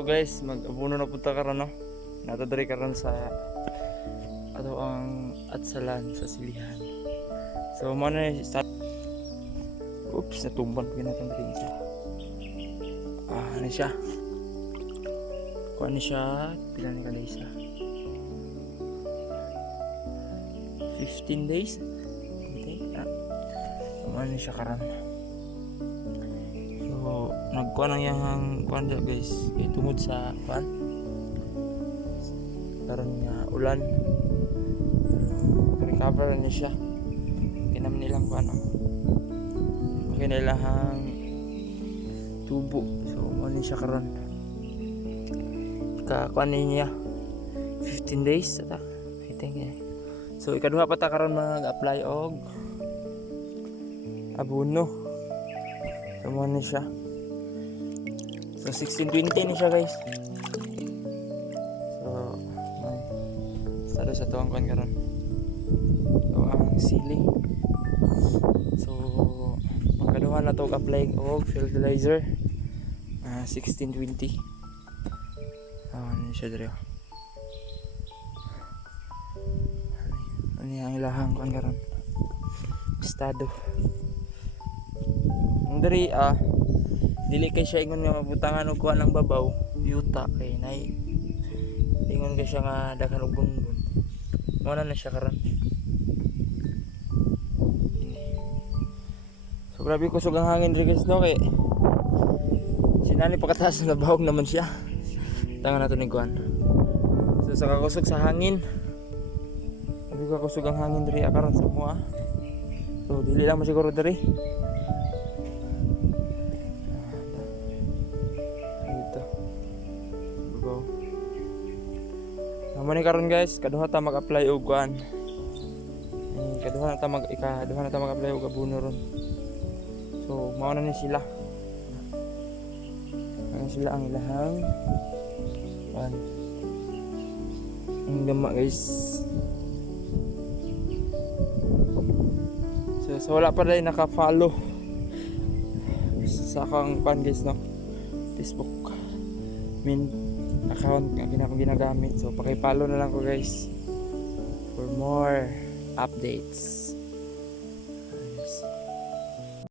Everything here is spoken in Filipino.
So guys, mag-abuno na punta karon no. Natadiri karon sa ato ang Atsalan sa Silihan. So mo na start. Oops, natumban ko na tong diri isa. Ano siya? Kuan siya, pila ni kada isa? 15 days. Okay. Ano siya karon? So, nagkuan ang yang kuan dia guys. Kay tungod sa kuan. Karon nga ulan. Recover na siya. Kinam nilang kuan. Okay na ilang tubo. So, ano siya karon? Kuan niya 15 days ata. I think yeah. So, ikaduha pa ta karon mag-apply og abono. So, ano siya? So, 1620 ni siya guys. So, may estado sa tuwang kuan karon. So, ang sili. So, pagkaduha na to apply og fertilizer. 1620. Ano siya dito? Ano yung ilahang kuan karon? Estado. Ang diri dili kay siya ingon nga mabutangan og kuan ng babaw, yuta kay nay. Ingon kay siya nga daghan og bunbun. Mo na siya karon. So grabe kusog ang hangin diri guys no kay sinani pagkataas na bahog naman siya. Tangan nato ni kuan. So sa kakusog sa hangin. Grabe ka kusog ang hangin diri karon sa mua. So dili lang mo siguro diri. Amo ni karon guys, kaduha ta mag-apply og kuan. Kaduha na ta mag-apply og abono ron. So, mao na ni sila. Ano sila ang ilahang kuan. Ang gama guys. So wala pa rin naka-follow sa akong kuan guys no. Facebook account nga ginagamit. So paki-follow na lang ko guys for more updates.